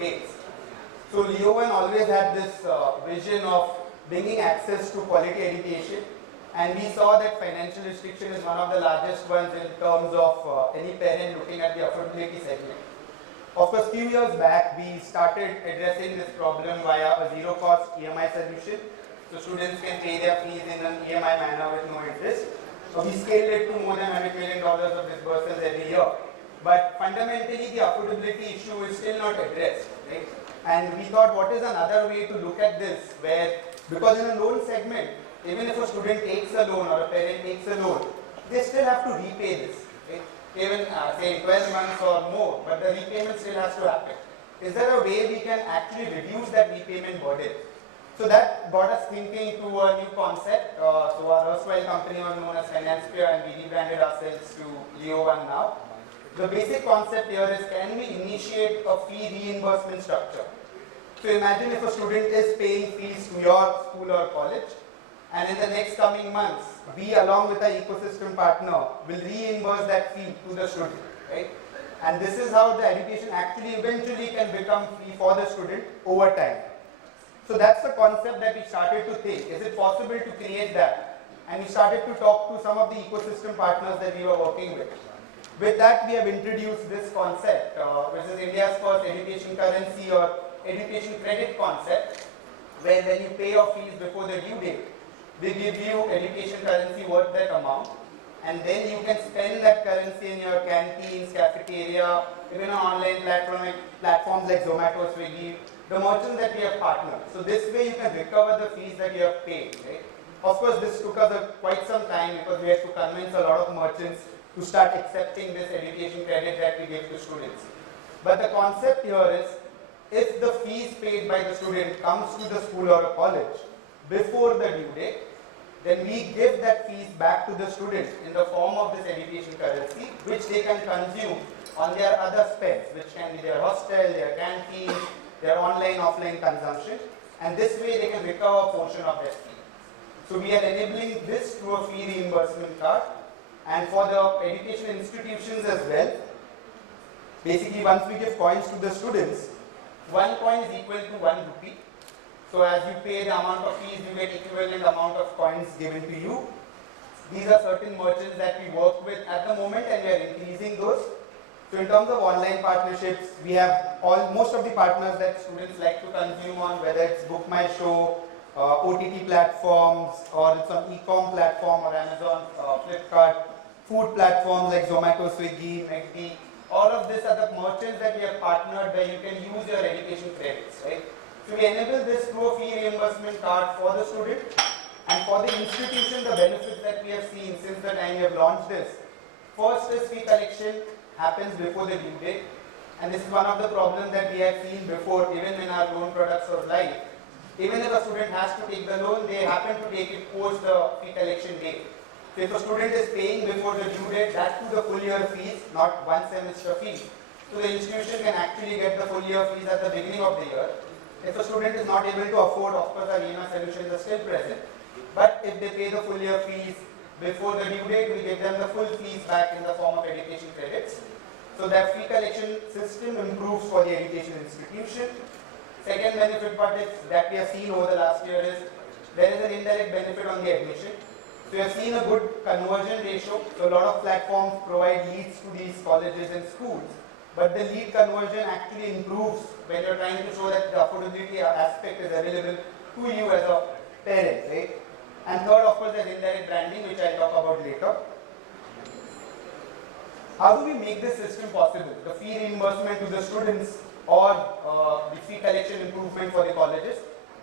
scales. So LEO1 always had this vision of bringing access to quality education, and we saw that financial restriction is one of the largest ones in terms of any parent looking at the affordability segment. Of course, few years back, we started addressing this problem via a zero-cost EMI solution. So students can pay their fees in an EMI manner with no interest. So we scaled it to more than $100 million of disbursements every year. But fundamentally, the affordability issue is still not addressed, right? And we thought, what is another way to look at this, where, because in a loan segment, even if a student takes a loan or a parent takes a loan, they still have to repay this, right? Even say 12 months or more, but the repayment still has to happen. Is there a way we can actually reduce that repayment burden? So that got us thinking to a new concept. So our erstwhile company was known as FinancePeer, and we rebranded ourselves to LEO1 now. The basic concept here is, can we initiate a fee reimbursement structure? So imagine if a student is paying fees to your school or college, and in the next coming months, we along with our ecosystem partner will reimburse that fee to the student, right? And this is how the education actually eventually can become free for the student over time. So that's the concept that we started to think. Is it possible to create that? And we started to talk to some of the ecosystem partners that we were working with. With that, we have introduced this concept, which is India's first education currency or education credit concept, where when you pay your fees before the due date, they give you education currency worth that amount, and then you can spend that currency in your canteens, cafeteria, even on online platforms like Zomato, Swiggy, the merchants that we have partnered. So this way you can recover the fees that you have paid, right? Of course, this took us quite some time because we had to convince a lot of merchants to start accepting this education credit that we give to students. But the concept here is, if the fees paid by the student comes to the school or a college before the due date, then we give that fees back to the student in the form of this education currency, which they can consume on their other spends, which can be their hostel, their canteen, their online, offline consumption, and this way they can recover a portion of their fee. So we are enabling this through a fee reimbursement card, and for the education institutions as well. Basically, once we give coins to the students, 1 coin is equal to 1 rupee. So as you pay the amount of fees, you get equivalent amount of coins given to you. These are certain merchants that we work with at the moment, and we are increasing those. So in terms of online partnerships, we have most of the partners that students like to consume on, whether it's Book My Show, OTT platforms, or it's on e-com platform or Amazon, Flipkart, food platforms like Zomato, Swiggy, McD. All of these are the merchants that we have partnered where you can use your education credits, right? So we enable this through a fee reimbursement card for the student, and for the institution, the benefits that we have seen since the time we have launched this. First is fee collection happens before the due date, and this is one of the problems that we have seen before, even when our loan products were live. Even if a student has to take the loan, they happen to take it post the fee collection date. So if a student is paying before the due date, that to the full year fees, not one semester fee. So the institution can actually get the full year fees at the beginning of the year. If a student is not able to afford, of course our EMI solutions are still present. But if they pay the full year fees before the due date, we give them the full fees back in the form of education credits. So that fee collection system improves for the education institution. Second benefit that we have seen over the last year is, there is an indirect benefit on the admission. So we have seen a good conversion ratio. So a lot of platforms provide leads to these colleges and schools. But the lead conversion actually improves when you're trying to show that the affordability aspect is available to you as a parent, right? And third, of course, there's indirect branding, which I'll talk about later. How do we make this system possible? The fee reimbursement to the students or the fee collection improvement for the colleges.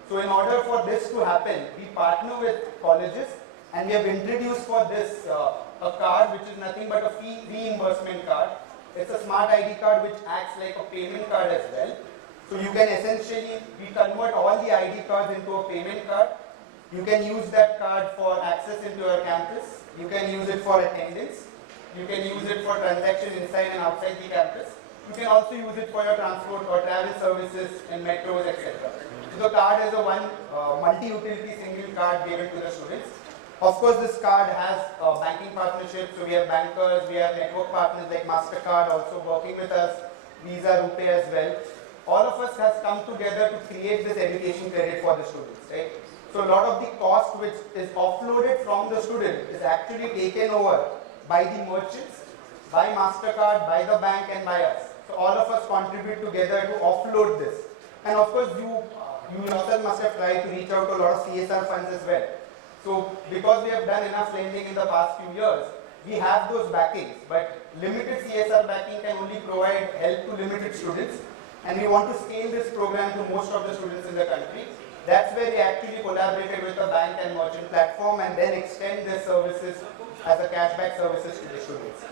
So in order for this to happen, we partner with colleges, and we have introduced for this a card which is nothing but a fee reimbursement card. It's a smart ID card which acts like a payment card as well. So you can essentially, we convert all the ID cards into a payment card. You can use that card for access into your campus. You can use it for attendance. You can use it for transaction inside and outside the campus. You can also use it for your transport or travel services in metros, etc. So the card is a multi-utility single card given to the students. Of course, this card has banking partnerships. So we have bankers, we have network partners like MasterCard also working with us, Visa, RuPay as well. all of us has come together to create this education credit for the students, right? So a lot of the cost which is offloaded from the student is actually taken over by the merchants, by MasterCard, by the bank and by us. So all of us contribute together to offload this. And of course you yourself must have tried to reach out to a lot of CSR funds as well. So because we have done enough lending in the past few years, we have those backings, but limited CSR backing can only provide help to limited students, and we want to scale this program to most of the students in the country. That's where we actually collaborated with the bank and merchant platform and then extend their services as a cashback services to the students.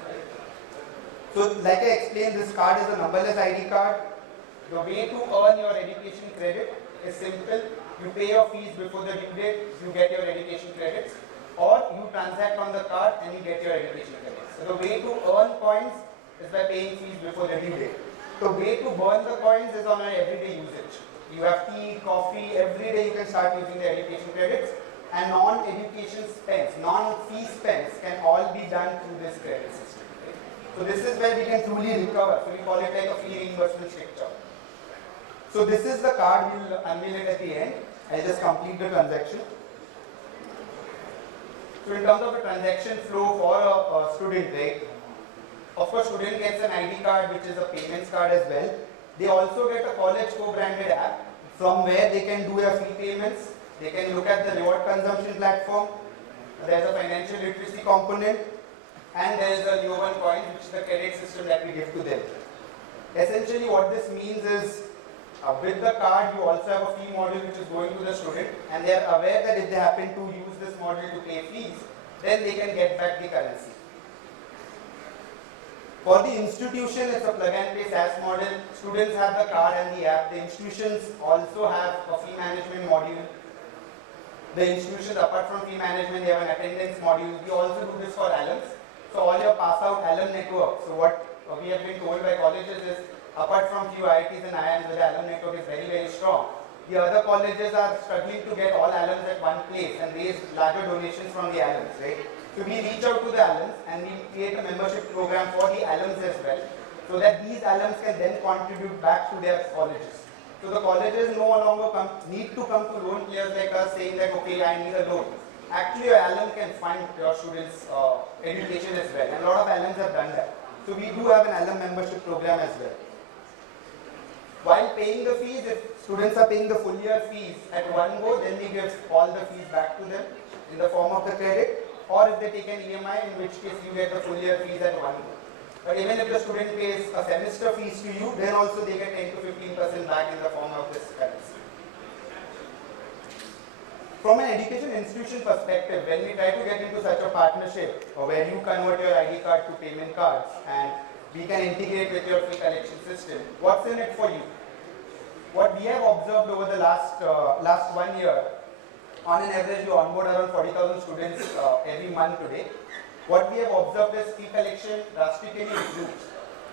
So like I explained, this card is a numberless ID card. The way to earn your education credit is simple. You pay your fees before the due date, you get your education credits, or you transact on the card and you get your education credits. So the way to earn coins is by paying fees before the due date. The way to burn the coins is on an everyday usage. You have tea, coffee, every day you can start using the education credits, and non-education spends, non-fee spends can all be done through this credit system. Okay? So this is where we can truly recover. So we call it like a fee reimbursement structure. So this is the card, we'll unveil it at the end. I'll just complete the transaction. So in terms of the transaction flow for a student, right? Of course, student gets an ID card, which is a payments card as well. They also get a college co-branded app from where they can do their fee payments. They can look at the reward consumption platform. There's a financial literacy component, and there is a LEO1 coin, which is the credit system that we give to them. Essentially, what this means is, with the card, you also have a fee module which is going to the student, and they are aware that if they happen to use this module to pay fees, then they can get back the currency. For the institution, it's a plug-and-play SaaS model. Students have the card and the app. The institutions also have a fee management module. The institutions, apart from fee management, they have an attendance module. We also do this for alums. So all your pass-out alum network. So what we have been told by colleges is, apart from few IITs and IIMs, where the alum network is very, very strong, the other colleges are struggling to get all alums at one place and raise larger donations from the alums, right? So we reach out to the alums and we create a membership program for the alums as well, so that these alums can then contribute back to their colleges. So the colleges no longer need to come to loan players like us saying that, okay, I need a loan. Actually, your alum can fund your students' education as well, and a lot of alums have done that. So we do have an alum membership program as well. While paying the fees, if students are paying the full year fees at one go, then we give all the fees back to them in the form of the credit, or if they take an EMI, in which case you get the full year fees at one go. But even if the student pays a semester fees to you, then also they get 10 to 15% back in the form of this currency. From an education institution perspective, when we try to get into such a partnership, or where you convert your ID card to payment cards and we can integrate with your fee collection system, what's in it for you? What we have observed over the last 1 year, on an average, we onboard around 40,000 students every month today. What we have observed is fee collection drastically improves,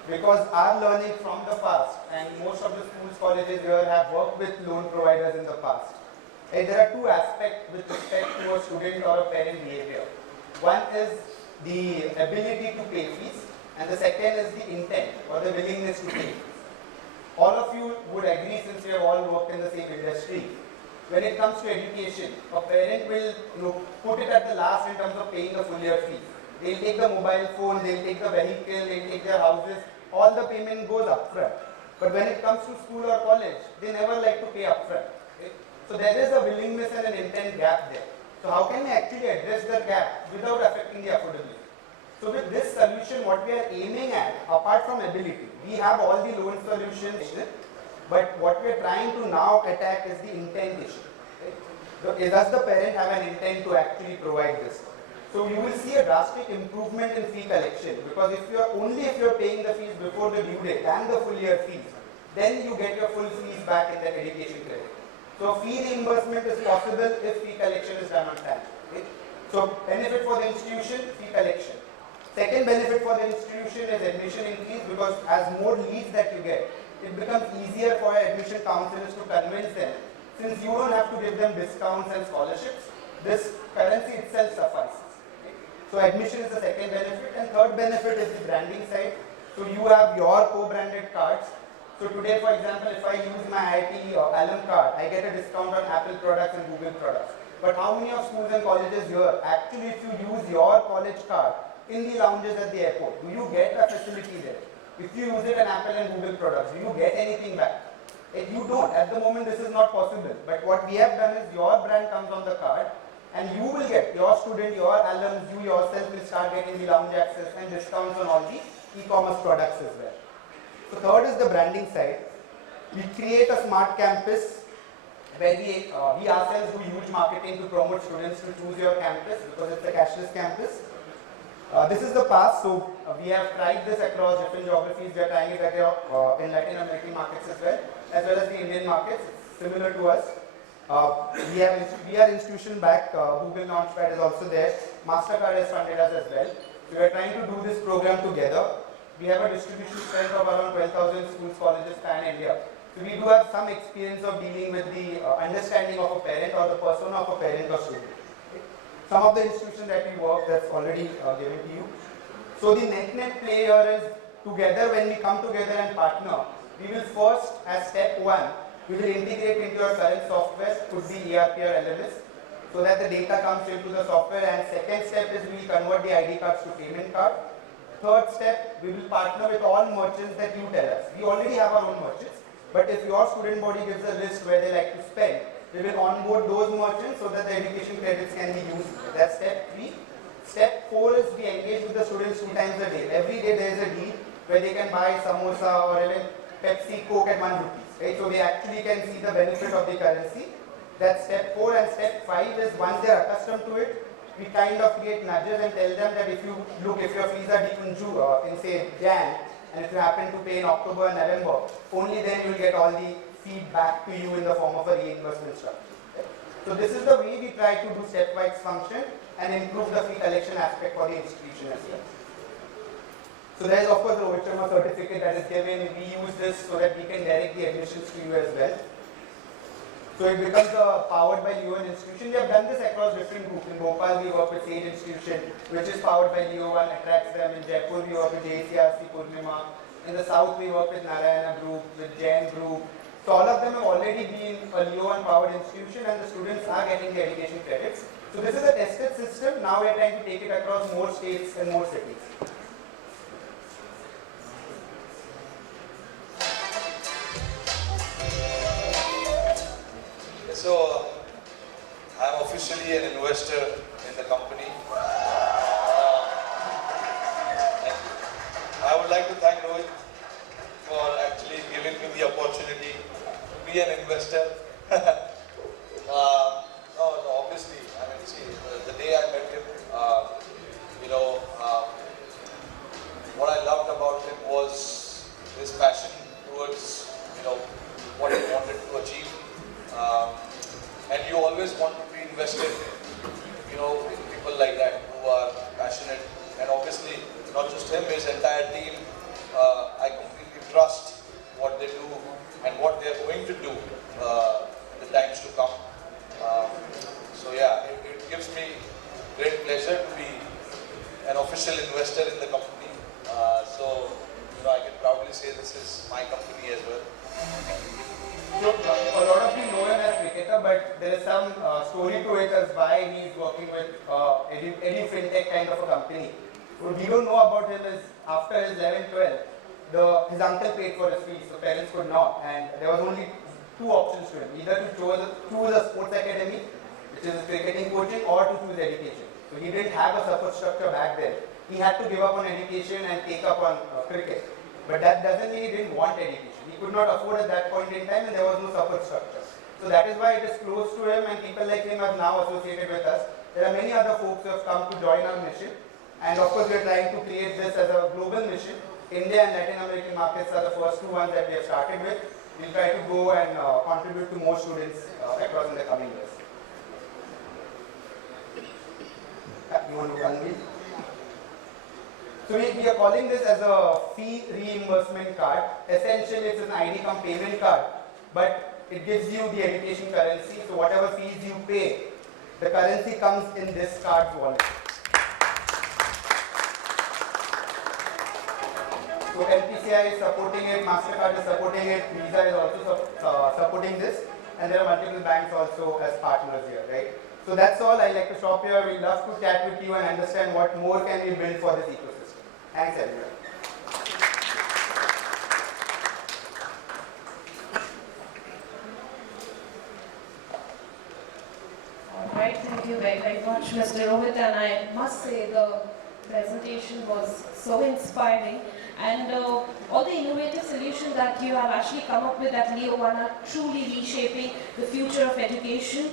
because our learning from the past, and most of the schools, colleges here have worked with loan providers in the past. And there are two aspects with respect to a student or a parent behavior. One is the ability to pay fees, and the second is the intent or the willingness to pay. All of you would agree, since we have all worked in the same industry, when it comes to education, a parent will put it at the last in terms of paying the full year fee. They'll take the mobile phone, they'll take the vehicle, they'll take their houses, all the payment goes upfront. But when it comes to school or college, they never like to pay upfront. Okay? So there is a willingness and an intent gap there. So how can we actually address that gap without affecting the affordability? So with this solution, what we are aiming at, apart from ability, we have all the loan solutions, but what we are trying to now attack is the intent issue. Okay? Does the parent have an intent to actually provide this? So you will see a drastic improvement in fee collection, because if you are paying the fees before the due date and the full year fees, then you get your full fees back in that education credit. So fee reimbursement is possible if fee collection is done on time. Okay? So benefit for the institution, fee collection. Second benefit for the institution is admission increase, because as more leads that you get, it becomes easier for your admission counselors to convince them. Since you don't have to give them discounts and scholarships, this currency itself suffices. Okay? So admission is the second benefit, and third benefit is the branding side. So you have your co-branded cards. So today, for example, if I use my IIT alum card, I get a discount on Apple products and Google products. But how many of schools and colleges here, actually if you use your college card in the lounges at the airport, do you get a facility there? If you use it an Apple and Google products, do you get anything back? If you don't, at the moment this is not possible. But what we have done is your brand comes on the card and you will get, your student, your alums, you yourself will start getting the lounge access and discounts on all the e-commerce products as well. So third is the branding side. We create a smart campus where we ourselves do huge marketing to promote students to choose your campus because it's a cashless campus. This is the past, so we have tried this across different geographies. We are trying it in Latin American markets as well as the Indian markets. It's similar to us. We are institution back. Google Launchpad is also there. MasterCard has funded us as well. So we are trying to do this program together. We have a distribution strength of around 12,000 schools, colleges, pan India. So we do have some experience of dealing with the understanding of a parent or the persona of a parent or student. Some of the institutions that we work, that's already given to you. So the net play here is together, when we come together and partner, we will first, as step one, we will integrate into your current software, could be ERP or LMS, so that the data comes into the software. And second step is we will convert the ID cards to payment card. Third step, we will partner with all merchants that you tell us. We already have our own merchants, but if your student body gives a list where they like to spend, we will onboard those merchants so that the education credits can be used. That's step 3. Step 4 is we engage with the students 2 times a day. Every day there is a deal where they can buy samosa or even Pepsi, Coke at 1 rupee. Right? So they actually can see the benefit of the currency. That's step 4. And step 5 is once they are accustomed to it, we kind of create nudges and tell them that if your fees are due in say Jan, and if you happen to pay in October and November, only then you will get all the feedback to you in the form of a reimbursement structure. Okay? So this is the way we try to do stepwise function and improve the fee collection aspect for the institution as well. So there is of course the Rohit Sharma certificate that is given. We use this so that we can direct the admissions to you as well. So it becomes a powered by LEO1 institution. We have done this across different groups. In Bhopal we work with Sage Institution, which is powered by LEO1, attracts them. In Jaipur we work with JCRC Purnima. In the south we work with Narayana Group, with Jain Group. So all of them have already been a LEO1 powered institution and the students are getting the education credits. So this is a tested system. Now we are trying to take it across more states and more cities. So, I'm officially an investor in the company. And I would like to thank Rohit for actually giving me the opportunity to be an investor. No, obviously, I mean, see, the day I met him, what I loved about him was his passion towards, what he wanted to achieve. And you always want to be invested, in people like that who are passionate. And obviously, not just him, his entire team, I completely trust what they do and what they are going to do in the times to come. So yeah, it gives me great pleasure to be an official investor in the company. I can proudly say this is my company as well. So, a lot of you know him as cricketer, but there is some story to it as why he is working with any fintech kind of a company. What we don't know about him is after his 11th, 12th, his uncle paid for his fees, so parents could not, and there was only 2 options to him, either to choose a sports academy, which is cricketing coaching, or to choose education. So he didn't have a support structure back then. He had to give up on education and take up on cricket. But that doesn't mean he didn't want education. He could not afford at that point in time and there was no support structure. So that is why it is close to him and people like him are now associated with us. There are many other folks who have come to join our mission. And of course we are trying to create this as a global mission. India and Latin American markets are the first 2 ones that we have started with. We will try to go and contribute to more students across in the coming years. You want to unmute? So we are calling this as a fee reimbursement card. Essentially it's an ID cum payment card, but it gives you the education currency. So whatever fees you pay, the currency comes in this card's wallet. So LPCI is supporting it, MasterCard is supporting it, Visa is also supporting this, and there are multiple banks also as partners here, right? So that's all. I like to stop here. We'd love to chat with you and understand what more can we build for this ecosystem. Thanks everyone. Alright, thank you very, very much, Mr. Rohit, and I must say the presentation was so inspiring, and all the innovative solutions that you have actually come up with at LEO1 are truly reshaping the future of education,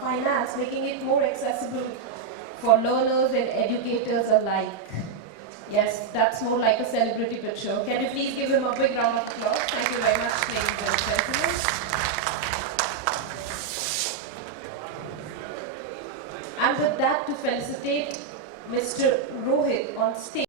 finance, making it more accessible for learners and educators alike. Yes, that's more like a celebrity picture. Can you please give him a big round of applause? Thank you very much, ladies and gentlemen. And with that, to felicitate Mr. Rohit on stage.